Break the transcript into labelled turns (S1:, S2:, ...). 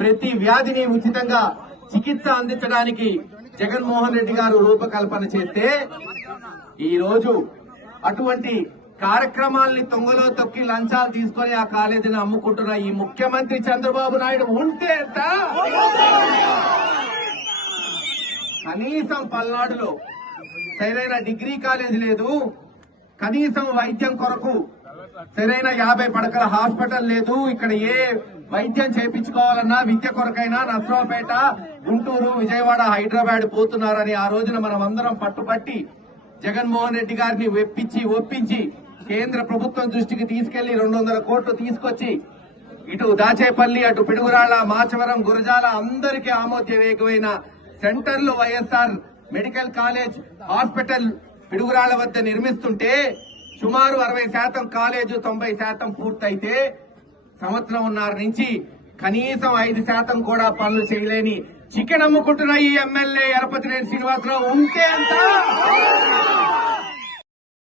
S1: ప్రతి వ్యాధిని ఉచితంగా చికిత్స అందించడానికి జగన్మోహన్ రెడ్డి గారు రూపకల్పన చేస్తే ఈ రోజు అటువంటి కార్యక్రమాల్ని తొంగలో తొక్కి లంచాలు తీసుకొని ఆ కాలేజీని అమ్ముకుంటున్న ఈ ముఖ్యమంత్రి చంద్రబాబు నాయుడు ఉంటే కనీసం పల్నాడులో సరైన డిగ్రీ కాలేజ్ లేదు కనీసం వైద్యం కొరకు సరైన యాభై పడకల హాస్పిటల్ లేదు ఇక్కడ ఏ వైద్యం చేయించుకోవాలన్నా విద్య కొరకైనా నర్సరావుపేట గుంటూరు విజయవాడ హైదరాబాద్ పోతున్నారని ఆ రోజున మనం అందరం పట్టుపట్టి జగన్మోహన్ రెడ్డి గారిని వెప్పించి ఒప్పించి కేంద్ర ప్రభుత్వం దృష్టికి తీసుకెళ్ళి రెండు వందల కోట్లు తీసుకొచ్చి ఇటు దాచేపల్లి అటు పిడుగురాళ్ళ మాచవరం గురజాల అందరికీ ఆమోదయోగ్యమైన సెంటర్లు YSR medical college hospital Piduguralla వద్ద నిర్మిస్తుంటే సుమారు అరవై శాతం కాలేజు తొంభై శాతం పూర్తయితే సంవత్సరంన్నర నుంచి కనీసం ఐదు శాతం కూడా పనులు చేయలేని చికెన్ అమ్ముకుంటున్న ఈ ఎమ్మెల్యే ఎరపతినేని శ్రీనివాసరావు ఉంటే అంతా?